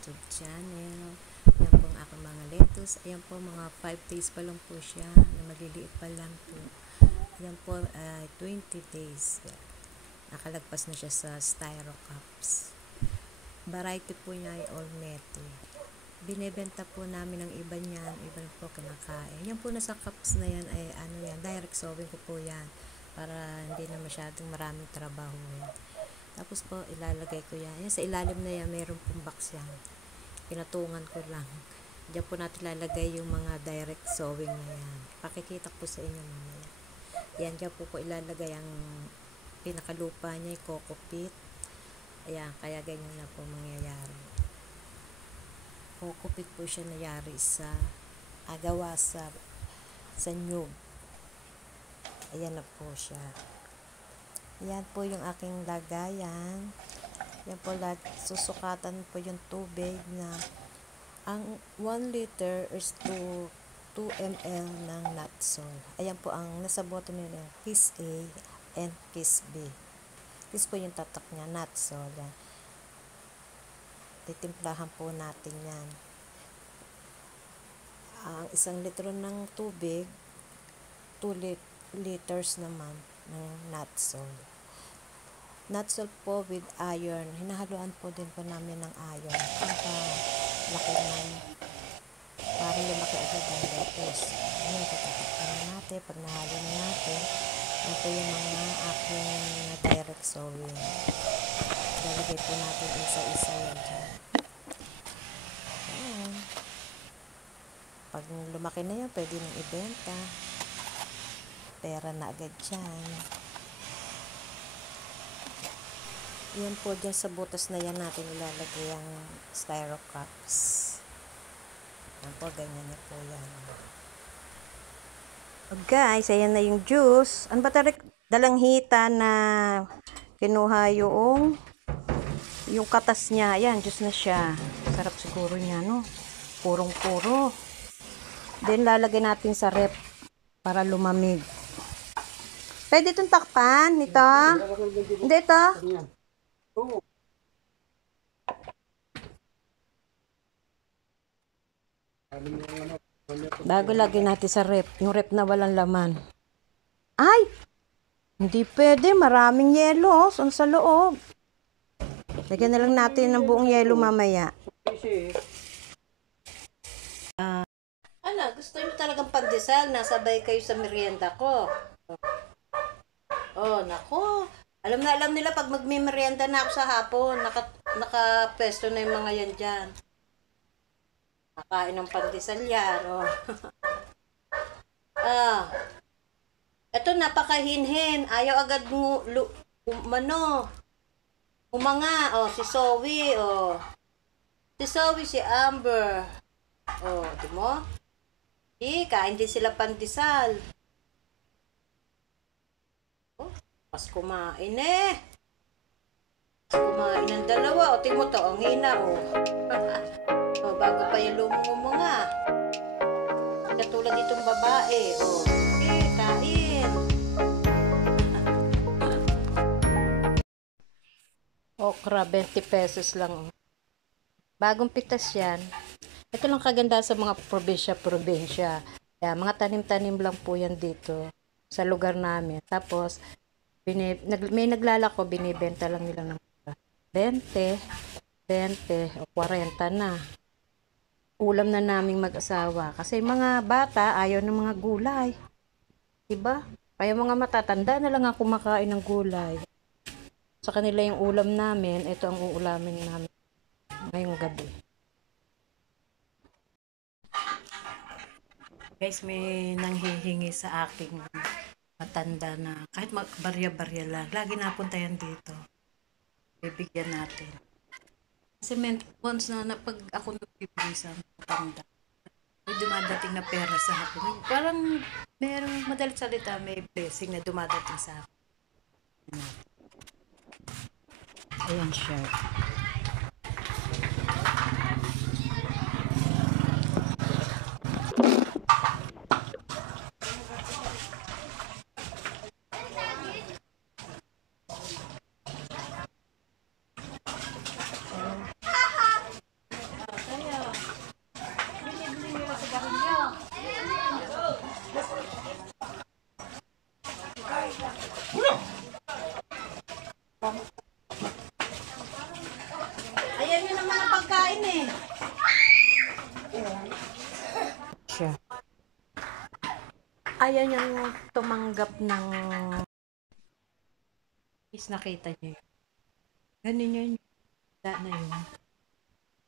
YouTube channel. Ayan po ang aking mga lettuce. Ayan po, mga 5 days pa lang po siya, na maliliit pa lang po. Ayan po, 20 days. Nakalagpas na siya sa styro cups. Variety po niya ay Olmeto. Binebenta po namin ng iba niyan, iba po kinakain. Yan po nasa cups na yan ay ano yan, direct sewing ko po yan para hindi na masyadong maraming trabaho yan. Tapos po ilalagay ko yan. Yan sa ilalim na yan, meron pong box yan. Pinatungan ko lang. Diyan po natin lalagay yung mga direct sewing na yan. Pakikita ko sa inyo mamaya. Yan, diyan po ilalagay ang pinakalupa niya, yung coco pit. Ayan, kaya ganyan na po mangyayari. Coco pit po siya nayari sa gawa sa nyug. Ayan na po siya. Yan po yung aking lagayan. Yan po, susukatan po yung tubig na ang 1 liter is 2 ml ng Natsol. Ayan po ang nasa bottle nila, Kiss A and Kiss B. Kiss po yung tatak niya, Natsol. Yan. Titimplahan po natin yan. Ang 1 litro ng tubig, 2 liters naman ng Natsol. Natsol po with iron. Hinahaluan po din po namin ng iron. Laki parang lumaki agad ang lettuce. Ngayon, tatatakpan na natin. Pag nahalo na natin, ito yung mga aking direct sewing. Lalagay po natin isa-isa yan dyan. Ayan. Pag lumaki na yan, pwede nang ibenta. Pera na agad dyan. Yan po, dyan sa butas na yan natin ilalagay ang styro cups. Yan po, ganyan na po yan. Guys, ayan na yung juice. Ano ba tarik? Dalang hita na kinuha yung katas niya. Ayan, juice na siya. Sarap siguro niya, no? Purong-puro. Then, lalagay natin sa rep para lumamig. Pwede itong takpan nito? Hindi ito? Bago lagay natin sa rep. Yung rep na walang laman. Ay! Hindi pwede. Maraming yelo. Saan sa loob? Lagyan na lang natin ng buong yelo mamaya. Ano, gusto nyo talagang pandesal? Nasabay kayo sa merienda ko. Oh, nako. Alam nila pag magme-merienda na ako sa hapon, naka-pesto na yung mga yan dyan. Nakain ng pandesal yan, oh. Ito napakahinhin. Ayaw agad umanga, oh, si Zoe, oh. Si Zoe, si Amber. Oh, di mo? Kain din sila pandesal. Mas kumain eh. Mas kumain ng dalawa. O, tingin mo to, ang hina, o. O, bago pa yung lumungo nga. Katulad ditong babae, o. Kain. Okra, 20 pesos lang, o. Bagong pitas yan. Ito lang kaganda sa mga probinsya. Yeah, mga tanim-tanim lang po yan dito sa lugar namin. Tapos, may naglalako, binibenta lang nila ng 20 o 40 na. Ulam na naming mag-asawa. Kasi mga bata, ayaw ng mga gulay. Diba? Kaya mga matatanda na lang ang kumakain ng gulay. Sa kanila yung ulam namin, ito ang uulamin namin ngayong gabi. Guys, may nanghihingi sa aking matanda na kahit barya-barya lang, lagi napunta yan dito. Bibigyan natin. Kasi once na pag ako nagbibigay sa matanda, may dumadating na pera sa akin. Parang merong madalit salita, may blessing na dumadating sa akin. Ayan siya. ayaw niyang tumanggap ng is nakita niyo yun. Ganun yun, na yun.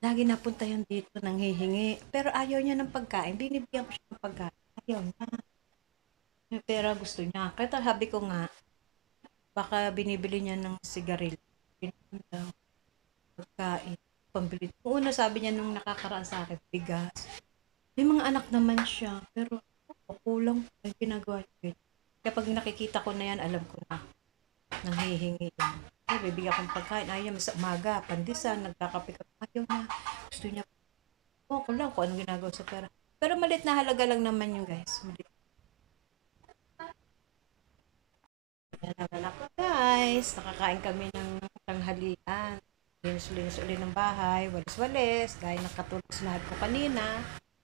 Lagi napunta yan dito nang hihingi. Pero ayaw niya ng pagkain. Binibigyan ko siya ng pagkain. Ayaw niya. May pera gusto niya. Kaya sabi ko nga, baka binibili niya ng sigarilyo. Pinundaw, pagkain, pambili. Una sabi niya nung nakakaraan sa akin, bigas. May mga anak naman siya. Pero kulang pa yung ginagawa niya. Kapag nakikita ko na yan, alam ko na nanghihingi yan. Bibigyan akong pagkain. Ayaw sa umaga, pandisan, nagkakape ka. Ayaw na. Gusto niya. Ko lang kung anong ginagawa sa pera. Pero malit na halaga lang naman yung guys. Malit. Yan naman ako guys. Nakakain kami ng tanghalian. Linis-linis uli ng bahay. Walis-walis. Gaya ng katulog sinabi ko kanina.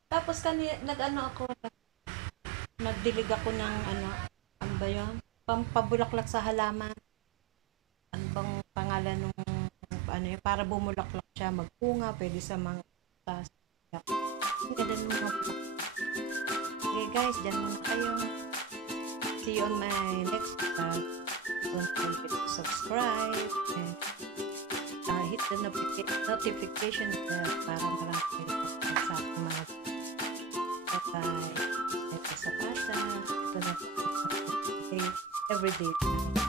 Tapos nag-ano ako. Nagdilig ako ng ano ba yun? Pampabulaklak sa halaman. Ano bang pangalan nung ano yun? Para bumulaklak siya. Magpunga. Pwede sa mga tas. Ang ganda ng mga vlog. Okay guys, dyan muna kayo. See you on my next vlog. Don't forget to subscribe and hit the notification bell para marami kayo sa aking mga bye-bye. Ito sa pata. Ito na everyday.